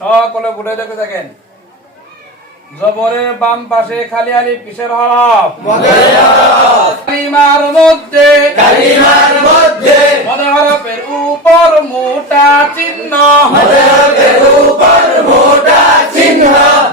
সকলে ঘুরে দেখে থাকেন। জবরের বাম পাশে খালি আলিফ কিসের হরফ? কালিমার মধ্যে মদ হরফের উপর মোটা চিহ্ন। মদ হরফের উপর মোটা চিহ্ন।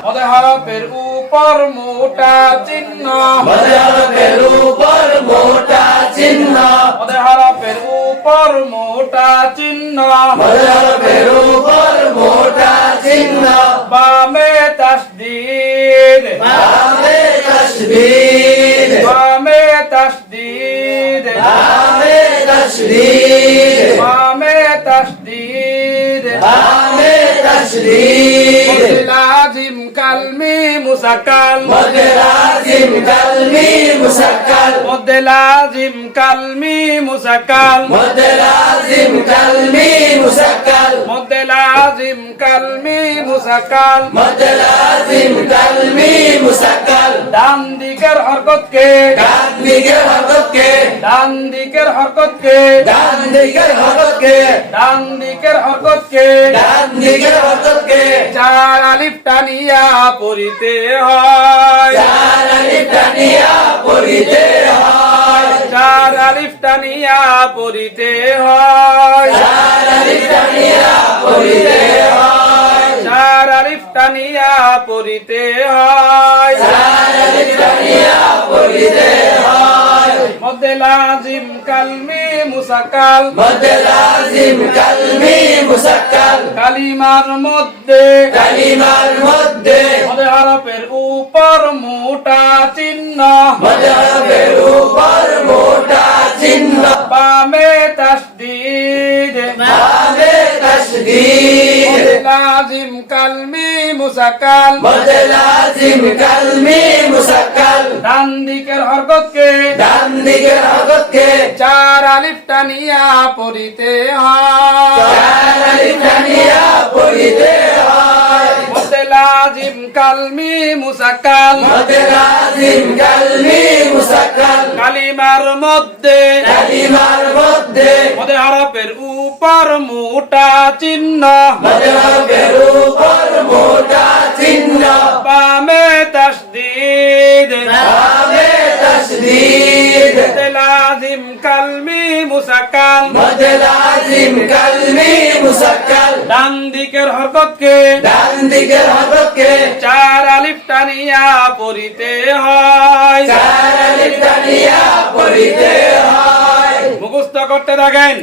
মদ হরফের উপর মোটা চিহ্ন। মদ হরফের উপর মোটা চিহ্ন। মদ হরফের উপর মোটা চিহ্ন। মদ হরফের উপর মোটা চিহ্ন। বামে তাসদীদ। বামে তাসদীদ। বামে তাসদীদ। বামে তাসদীদ। বামে তাসদীদ। বামে তাসদীদ। মদ লাজিম কালমি মুসাক্কাল। মদ লাজিম কালমি মুসাক্কাল। মদ লাজিম কালমি মুসাক্কাল। মদ লাজিম কালমি মুসাক্কাল। মদ লাজিম কালমি মুসাক্কাল। মদ লাজিম কালমি মুসাক্কাল। ডান দিকের হরকতকে ডান দিকের হরকতকে ডান দিকের হরকতকে ডান দিকের হরকতকে ডান দিকের হরকতকে ডান দিকের হরকতকে চার আলিফ টানিয়া পড়িতে হয়। চার আলিফ টানিয়া পড়িতে হয়। চার আলিফ টানিয়া পড়িতে হয়। চার আলিফ টানিয়া পড়িতে হয়। চার আলিফ টানিয়া পড়িতে হয়। চার আলিফ টানিয়া পড়িতে হয়। মদ লাজিম কালমি মুসাক্কাল। মদ লাজিম কালমি মুসাক্কাল। কালিমার মধ্যে কালিমার মধ্যে মদ হরফের উপর মোটা চিহ্ন। মদ হরফের উপর মোটা চিহ্ন। বামে তাসদীদ। বামে তাসদীদ। মদ লাজিম কালমি মুসাক্কাল। মদ লাজিম কালমি মুসাক্কাল। ডান দিকের হরকতকে ডান দিকের হরকতকে চার আলিফ টানিয়া পড়িতে হয়। চার আলিফ টানিয়া পড়িতে হয়। মদ লাজিম কালমি মুসাক্কাল। মদ লাজিম কালমি মুসাক্কাল। কালিমার মধ্যে কালিমার মধ্যে মদ হরফের উপর মোটা চিহ্ন। মদ হরফের উপর মোটা চিহ্ন। বামে তাসদীদ। বামে তাসদীদ। মদ লাজিম কালমি মুসাক্কাল। মদ লাজিম কালমি মুসাক্কাল। ডান দিকের হরকতকে ডান দিকের হরকতকে চার আলিফ টানিয়া পড়িতে হয়। চার আলিফ টানিয়া পড়িতে হয়। মুখস্থ করতে থাকেন।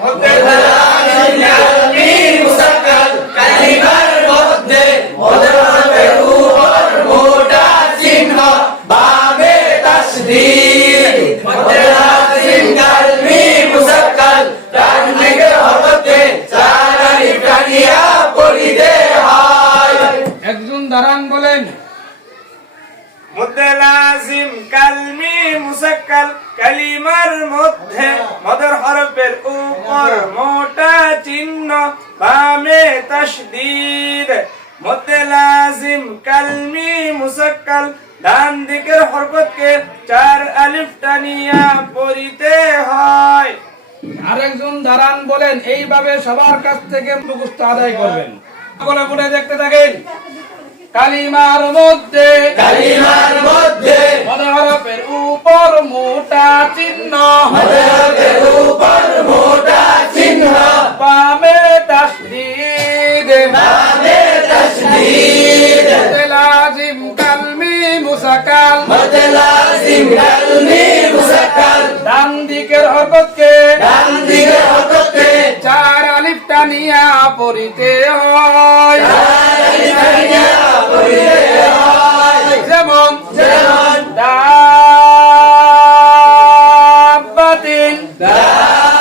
মদ লাজিম কালমি মুসাক্কাল। কালিমার মধ্যে মদ হরফের উপর মোটা চিহ্ন। বামে তাসদীদ। মদ লাজিম কালমি মুসাক্কাল। ডান দিকের হরকতে চার আলিফ টানিয়া পড়িতে হয়। একজন দাঁড়ান বলেন। মদ লাজিম কালমি মুসাক্কাল। কালিমার মধ্যে মদের হরফের উপর মোটা চিহ্ন। বামে তাসদীদ। মদ লাজিম কালমি মুসাক্কাল। ডান দিকের হরকতকে চার আলিফ টানিয়া পড়িতে হয়। আরেকজন দাঁড়ান বলেন। এইভাবে সবার কাছ থেকে মুখস্থ আদায় করবেন। সকলে ঘুরে দেখতে থাকেন। কালিমার মধ্যে কালিমার মধ্যে মদ হরফের উপর মোটা চিহ্ন। মদ হরফের উপর মোটা চিহ্ন। বামে তাসদীদ। বামে তাসদীদ। মদ লাজিম কালমি মুসাক্কাল। মদ লাজিম কালমি মুসাক্কাল। ডান দিকের হরকতকে ডান দিকের হরকতকে চার আলিফ টানিয়া পড়িতে হয়। চার আলিফ টানিয়া পড়িতে হয়। যেমন যেমন দাব্বাতিন। দাব্বাতিন।